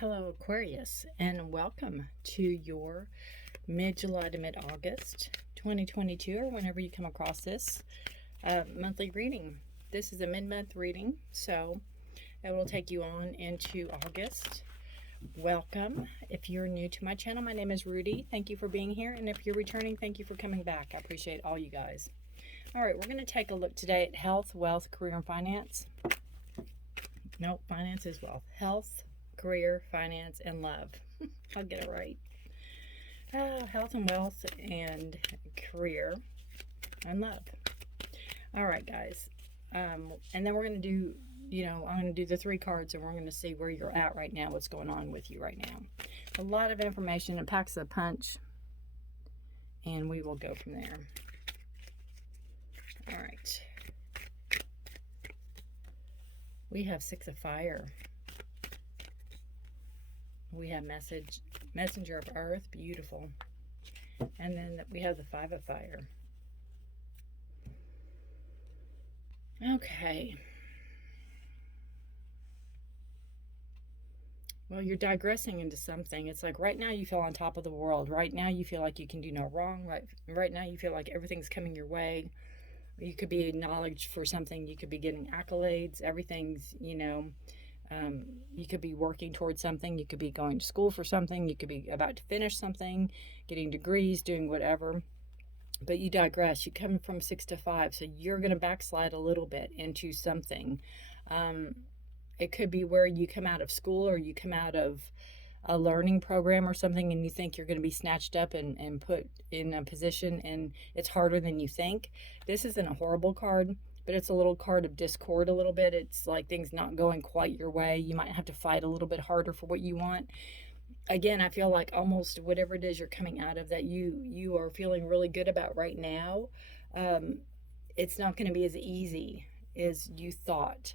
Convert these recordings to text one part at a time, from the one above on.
Hello, Aquarius, and welcome to your mid-July to mid-August 2022, or whenever you come across this monthly reading. This is a mid-month reading, so it will take you on into August. Welcome. If you're new to my channel, my name is Rudi. Thank you for being here, and if you're returning, thank you for coming back. I appreciate all you guys. All right, we're going to take a look today at health, wealth, career, and finance. Nope, finance is wealth. Health, career, finance, and love. I'll get it right. Health and wealth and career and love. All right, guys. And then we're going to do, I'm going to do the 3 cards and we're going to see where you're at right now, what's going on with you right now. A lot of information. It packs a punch. And we will go from there. All right. We have 6 of fire. We have messenger of earth, beautiful. And then we have the 5 of fire. Okay. Well, you're digressing into something. It's like right now you feel on top of the world. Right now you feel like you can do no wrong. Right now you feel like everything's coming your way. You could be acknowledged for something. You could be getting accolades. Everything's, you could be working towards something. You could be going to school for something. You could be about to finish something, getting degrees, doing whatever. But you digress. You come from 6 to 5, so you're going to backslide a little bit into something. It could be where you come out of school or you come out of a learning program or something and you think you're going to be snatched up and put in a position and it's harder than you think. This isn't a horrible card, but it's a little card of discord a little bit. It's like things not going quite your way. You might have to fight a little bit harder for what you want. Again, I feel like almost whatever it is you're coming out of that you are feeling really good about right now, it's not going to be as easy as you thought.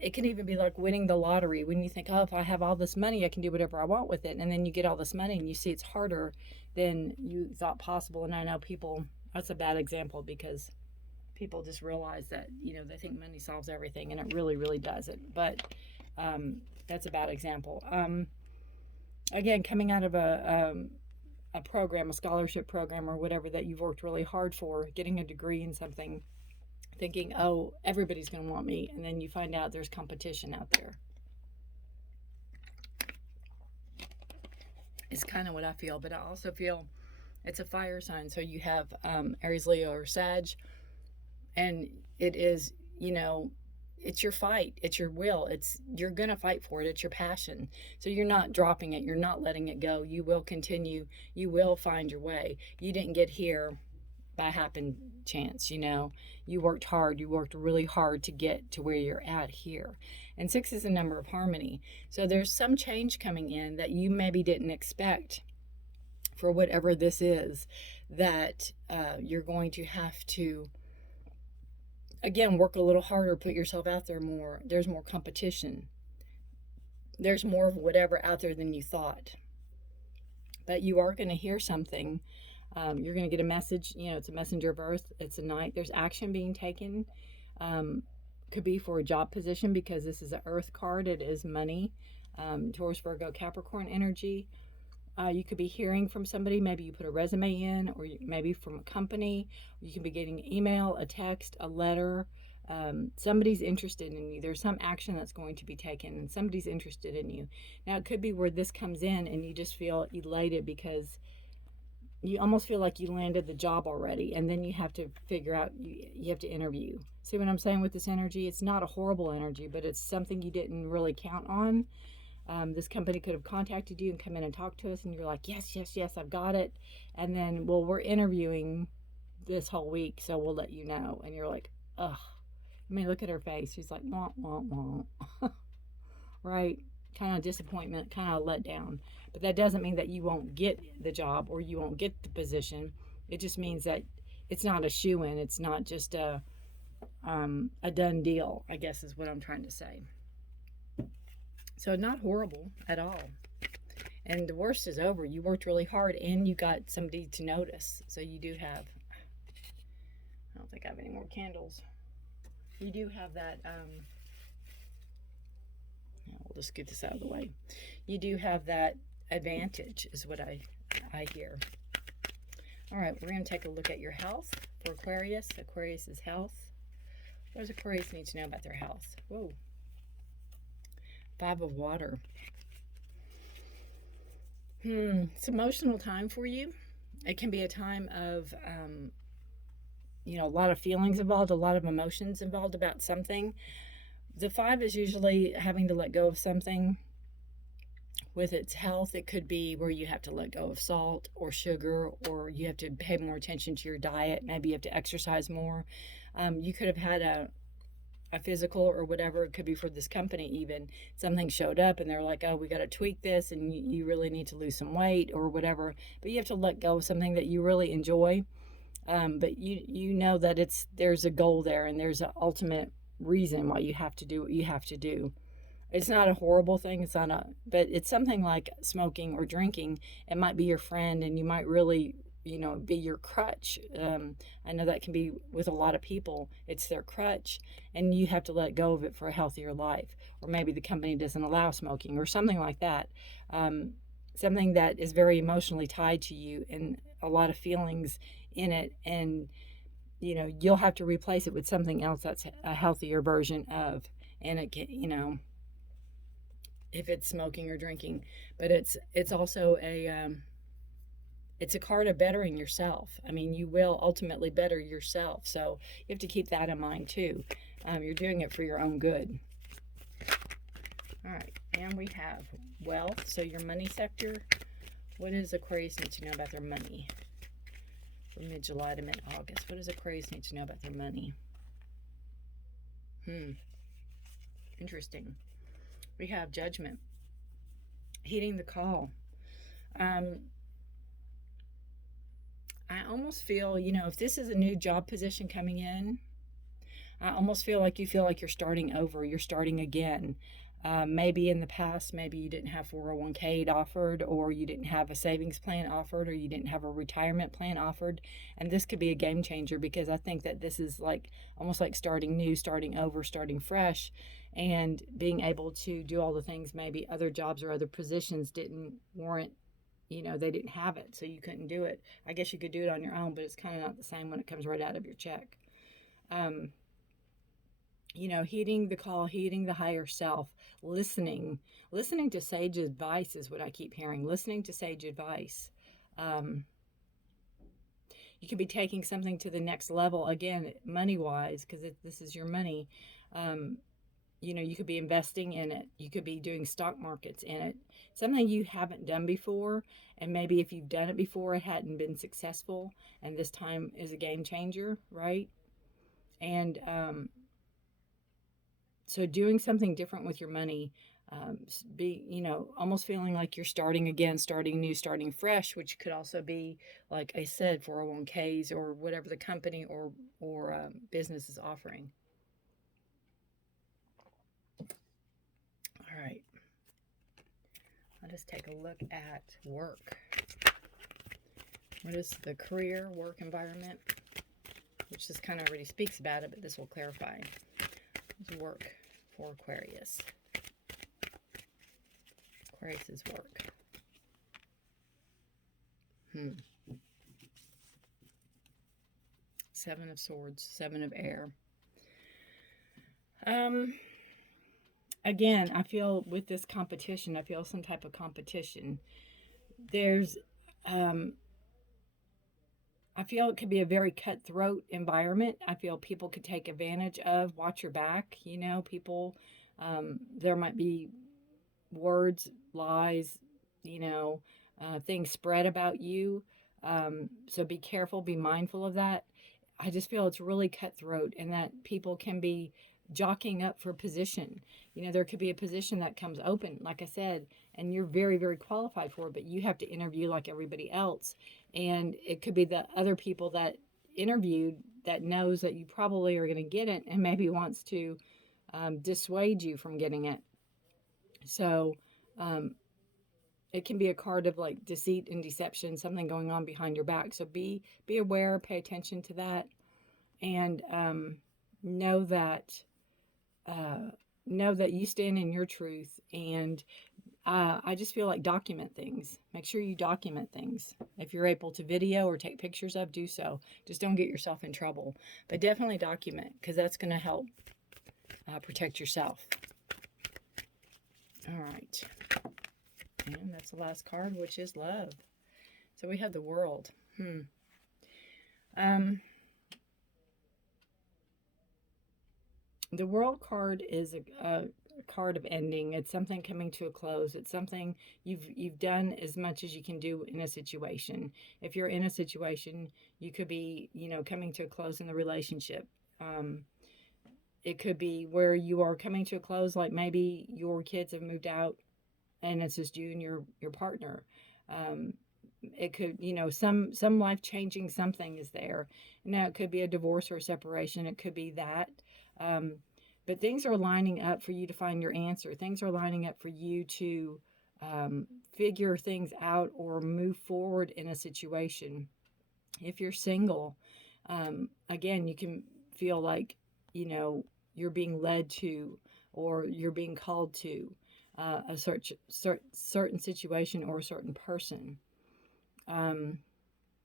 It can even be like winning the lottery when you think, oh, if I have all this money, I can do whatever I want with it. And then you get all this money and you see it's harder than you thought possible. And I know people, that's a bad example because people just realize that, they think money solves everything and it really, really doesn't. But that's a bad example. Again, coming out of a program, a scholarship program or whatever that you've worked really hard for, getting a degree in something, thinking, oh, everybody's going to want me, and then you find out there's competition out there. It's kind of what I feel, but I also feel it's a fire sign. So you have Aries, Leo, or Sag, and it is, it's your fight. It's your will. You're going to fight for it. It's your passion. So you're not dropping it. You're not letting it go. You will continue. You will find your way. You didn't get here by happen chance. You worked hard. You worked really hard to get to where you're at here. And 6 is a number of harmony. So there's some change coming in that you maybe didn't expect for whatever this is, that you're going to have to, again, work a little harder, put yourself out there more. There's more competition. There's more of whatever out there than you thought. But you are going to hear something. You're going to get a message. It's a messenger of earth. It's a knight. There's action being taken. Could be for a job position because this is an earth card. It is money. Taurus, Virgo, Capricorn energy. You could be hearing from somebody. Maybe you put a resume in, or maybe from a company. You can be getting an email, a text, a letter. Somebody's interested in you. There's some action that's going to be taken and somebody's interested in you. Now, it could be where this comes in and you just feel elated because you almost feel like you landed the job already, and then you have to figure out, you have to interview. See what I'm saying with this energy? It's not a horrible energy, but it's something you didn't really count on. This company could have contacted you and come in and talk to us, and you're like, yes, I've got it. And then, well, we're interviewing this whole week, so we'll let you know. And you're like, ugh. Look at her face. She's like, wah, wah, wah. Right? Kind of disappointment, kind of let down. But that doesn't mean that you won't get the job or you won't get the position. It just means that it's not a shoo-in. It's not just a done deal, I guess is what I'm trying to say. So not horrible at all. And the worst is over. You worked really hard and you got somebody to notice. So you do have, I don't think I have any more candles. You do have that, we'll Let's get this out of the way. You do have that advantage, is what I hear. All right, we're going to take a look at your health for Aquarius. Aquarius's health. What does Aquarius need to know about their health? Whoa. 5 of water. It's an emotional time for you. It can be a time of, a lot of feelings involved, a lot of emotions involved about something. The 5 is usually having to let go of something. With its health, it could be where you have to let go of salt or sugar, or you have to pay more attention to your diet. Maybe you have to exercise more. You could have had a physical or whatever. It could be for this company even. Something showed up and they're like, oh, we got to tweak this and you really need to lose some weight or whatever. But you have to let go of something that you really enjoy. But you know that there's a goal there and there's an ultimate reason why you have to do what you have to do. It's not a horrible thing. But it's something like smoking or drinking. It might be your friend and you might really, be your crutch. I know that can be with a lot of people. It's their crutch and you have to let go of it for a healthier life. Or maybe the company doesn't allow smoking or something like that. Something that is very emotionally tied to you and a lot of feelings in it. And, you'll have to replace it with something else that's a healthier version of. And it can, if it's smoking or drinking. But it's also it's a card of bettering yourself. I mean, you will ultimately better yourself. So you have to keep that in mind too. You're doing it for your own good. All right. And we have wealth. So your money sector. What does Aquarius need to know about their money? From mid-July to mid-August. What does Aquarius need to know about their money? Interesting. We have judgment. Heeding the call. I almost feel, if this is a new job position coming in, I almost feel like you're starting over. You're starting again. Maybe in the past, maybe you didn't have 401k offered, or you didn't have a savings plan offered, or you didn't have a retirement plan offered. And this could be a game changer because I think that this is almost like starting new, starting over, starting fresh, and being able to do all the things maybe other jobs or other positions didn't warrant. They didn't have it, so you couldn't do it. I guess you could do it on your own, but it's kind of not the same when it comes right out of your check. Heeding the call, heeding the higher self, listening to sage advice is what I keep hearing. Listening to sage advice. You could be taking something to the next level, again, money-wise, because this is your money. You could be investing in it. You could be doing stock markets in it. Something you haven't done before, and maybe if you've done it before, it hadn't been successful, and this time is a game changer, right? And so doing something different with your money, almost feeling like you're starting again, starting new, starting fresh, which could also be, like I said, 401ks or whatever the company or business is offering. All right. Let us take a look at work. What is the career, work environment? Which this kind of already speaks about it, but this will clarify. What's work for Aquarius? Aquarius's work. 7 of Swords, 7 of Air. Again, I feel with this competition, I feel some type of competition. There's, I feel it could be a very cutthroat environment. I feel people could take advantage of, watch your back, people, there might be words, lies, things spread about you. So be careful, be mindful of that. I just feel it's really cutthroat and that people can be jockeying up for position. There could be a position that comes open, like I said, and you're very, very qualified for it, but you have to interview like everybody else. And it could be the other people that interviewed that knows that you probably are going to get it and maybe wants to dissuade you from getting it. So it can be a card of like deceit and deception, something going on behind your back. So be aware, pay attention to that, and know that know that you stand in your truth, and I just feel like document things. Make sure you document things. If you're able to video or take pictures of, do so. Just don't get yourself in trouble. But definitely document, because that's going to help protect yourself. All right. And that's the last card, which is love. So we have the World. The World card is a card of ending. It's something coming to a close. It's something you've done as much as you can do in a situation. If you're in a situation, you could be, coming to a close in the relationship. It could be where you are coming to a close, like maybe your kids have moved out and it's just you and your partner. It could, some life-changing something is there. Now, it could be a divorce or a separation. It could be that. But things are lining up for you to find your answer. Things are lining up for you to figure things out or move forward in a situation. If you're single, again, you can feel like, you're being led to, or you're being called to a certain situation or a certain person. And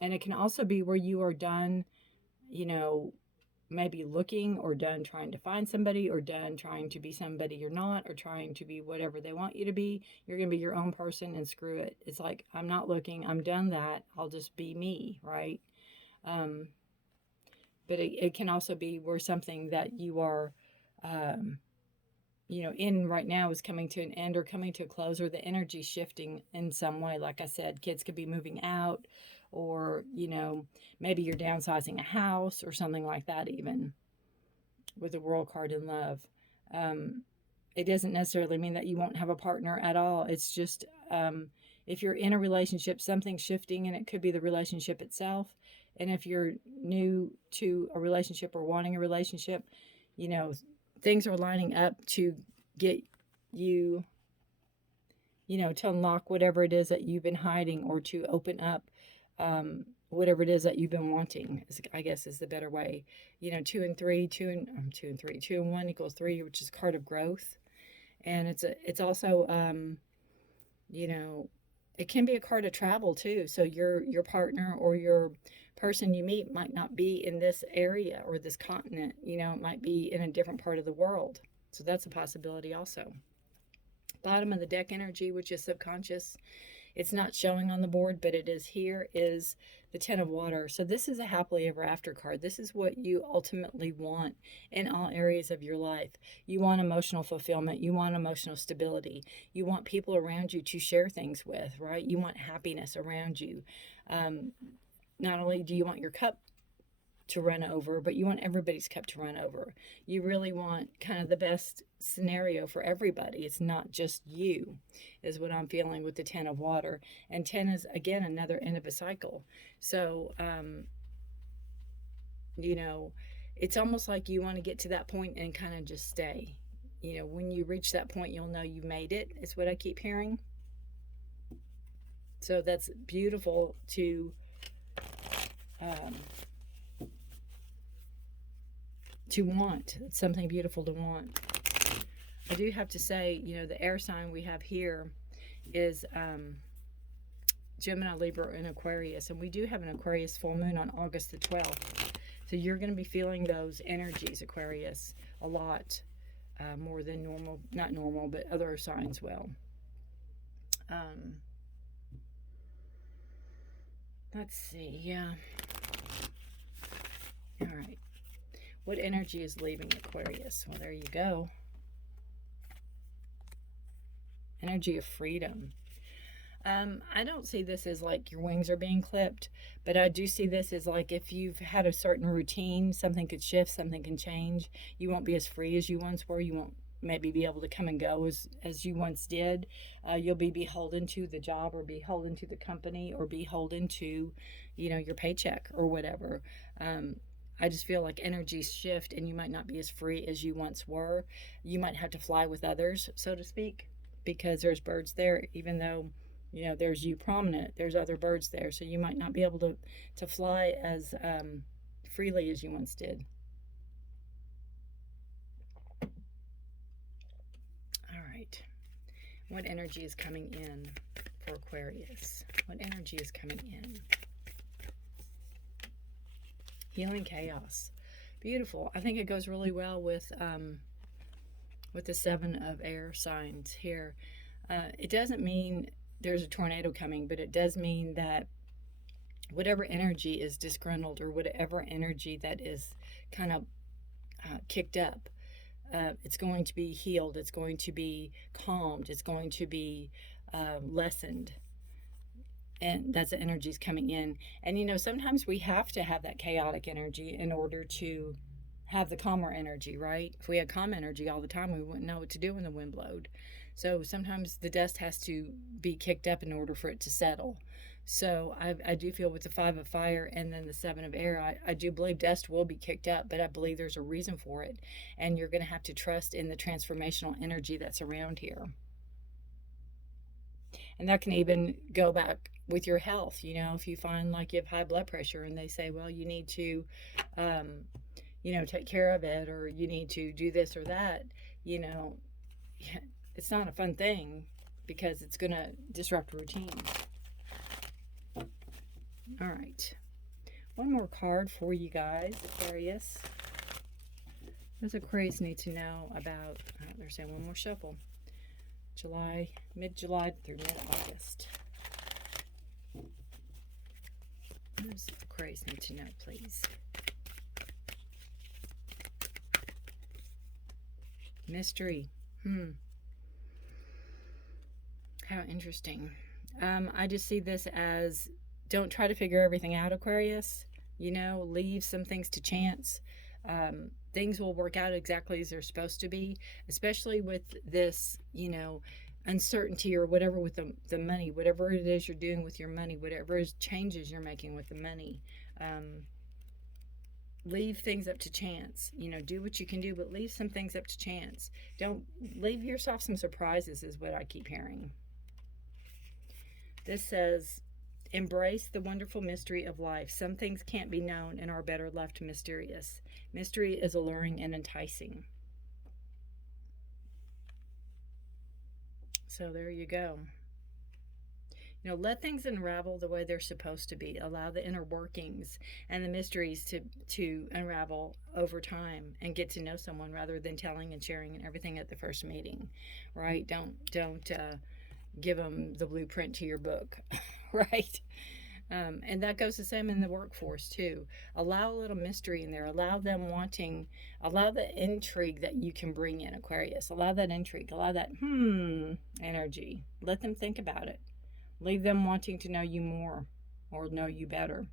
it can also be where you are done, maybe looking, or done trying to find somebody, or done trying to be somebody you're not, or trying to be whatever they want you to be. You're going to be your own person, and screw it. It's like, I'm not looking. I'm done that. I'll just be me, right? But it can also be where something that you are, in right now is coming to an end or coming to a close, or the energy shifting in some way. Like I said, kids could be moving out, or, maybe you're downsizing a house or something like that, even with the World card in love. It doesn't necessarily mean that you won't have a partner at all. It's just, if you're in a relationship, something's shifting, and it could be the relationship itself. And if you're new to a relationship or wanting a relationship, things are lining up to get you, to unlock whatever it is that you've been hiding, or to open up whatever it is that you've been wanting, I guess is the better way. 2 and 3, 2 and 1 equals 3, which is a card of growth. And it's also, it can be a card of travel too. So your partner or your person you meet might not be in this area or this continent. It might be in a different part of the world. So that's a possibility also. Bottom of the deck energy, which is subconscious. It's not showing on the board, but it is here, is the Ten of Water. So this is a happily ever after card. This is what you ultimately want in all areas of your life. You want emotional fulfillment. You want emotional stability. You want people around you to share things with, right? You want happiness around you. Not only do you want your cup to run over, but you want everybody's cup to run over. You really want kind of the best scenario for everybody. It's not just you, is what I'm feeling with the Ten of Water. And 10 is, again, another end of a cycle. So, it's almost like you want to get to that point and kind of just stay. When you reach that point, you'll know you made it, is what I keep hearing. So that's beautiful to want. It's something beautiful to want. I do have to say, the air sign we have here is Gemini, Libra, and Aquarius. And we do have an Aquarius full moon on August the 12th. So you're going to be feeling those energies, Aquarius, a lot more than normal. Not normal, but other signs will. Let's see. Yeah. All right. What energy is leaving Aquarius? Well, there you go. Energy of freedom. I don't see this as like your wings are being clipped, but I do see this as like if you've had a certain routine, something could shift, something can change. You won't be as free as you once were. You won't maybe be able to come and go as you once did. You'll be beholden to the job, or beholden to the company, or beholden to, your paycheck or whatever. I just feel like energies shift, and you might not be as free as you once were. You might have to fly with others, so to speak, because there's birds there, even though, there's you prominent, there's other birds there. So you might not be able to fly as freely as you once did. What energy is coming in for Aquarius? What energy is coming in? Healing chaos. Beautiful. I think it goes really well with the 7 of air signs here. It doesn't mean there's a tornado coming, but it does mean that whatever energy is disgruntled, or whatever energy that is kind of kicked up, it's going to be healed, it's going to be calmed, it's going to be lessened. And that's the energies coming in. And you know, sometimes we have to have that chaotic energy in order to have the calmer energy, right? If we had calm energy all the time, we wouldn't know what to do when the wind blowed. So sometimes the dust has to be kicked up in order for it to settle. So I do feel with the 5 of fire and then the 7 of air, I do believe dust will be kicked up, but I believe there's a reason for it. And you're going to have to trust in the transformational energy that's around here. And that can even go back with your health. You know, if you find like you have high blood pressure and they say, well, you need to, you know, take care of it, or you need to do this or that, you know, it's not a fun thing because it's going to disrupt routine. All right. One more card for you guys, Aquarius. What does Aquarius need to know about? They're saying one more shuffle. July, mid-July through mid-August. What does Aquarius need to know, please? Mystery. How interesting. I just see this as, don't try to figure everything out, Aquarius. You know, leave some things to chance. Things will work out exactly as they're supposed to be, especially with this, you know, uncertainty or whatever with the money, whatever it is you're doing with your money, whatever changes you're making with the money. Leave things up to chance. You know, do what you can do, but leave some things up to chance. Don't leave yourself some surprises, is what I keep hearing. This says, embrace the wonderful mystery of life. Some things can't be known and are better left mysterious. Mystery is alluring and enticing. So there you go. You know, let things unravel the way they're supposed to be. Allow the inner workings and the mysteries to unravel over time and get to know someone rather than telling and sharing and everything at the first meeting, right? Don't give them the blueprint to your book, right? And that goes the same in the workforce too. Allow a little mystery in there. Allow the intrigue that you can bring in, Aquarius. Allow that intrigue. Allow that energy. Let them think about it. Leave them wanting to know you more or know you better.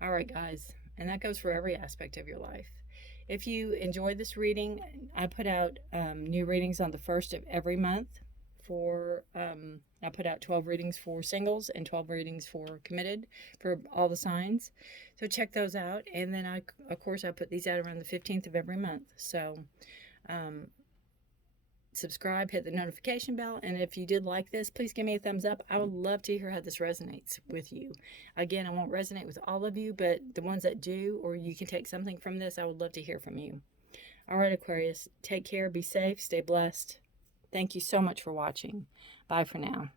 All right, guys. And that goes for every aspect of your life. If you enjoyed this reading, I put out new readings on the 1st of every month. I put out 12 readings for singles and 12 readings for committed for all the signs. So check those out. And then of course, I put these out around the 15th of every month. So subscribe, hit the notification bell. And if you did like this, please give me a thumbs up. I would love to hear how this resonates with you. Again, I won't resonate with all of you, but the ones that do, or you can take something from this, I would love to hear from you. All right, Aquarius, take care, be safe, stay blessed. Thank you so much for watching. Bye for now.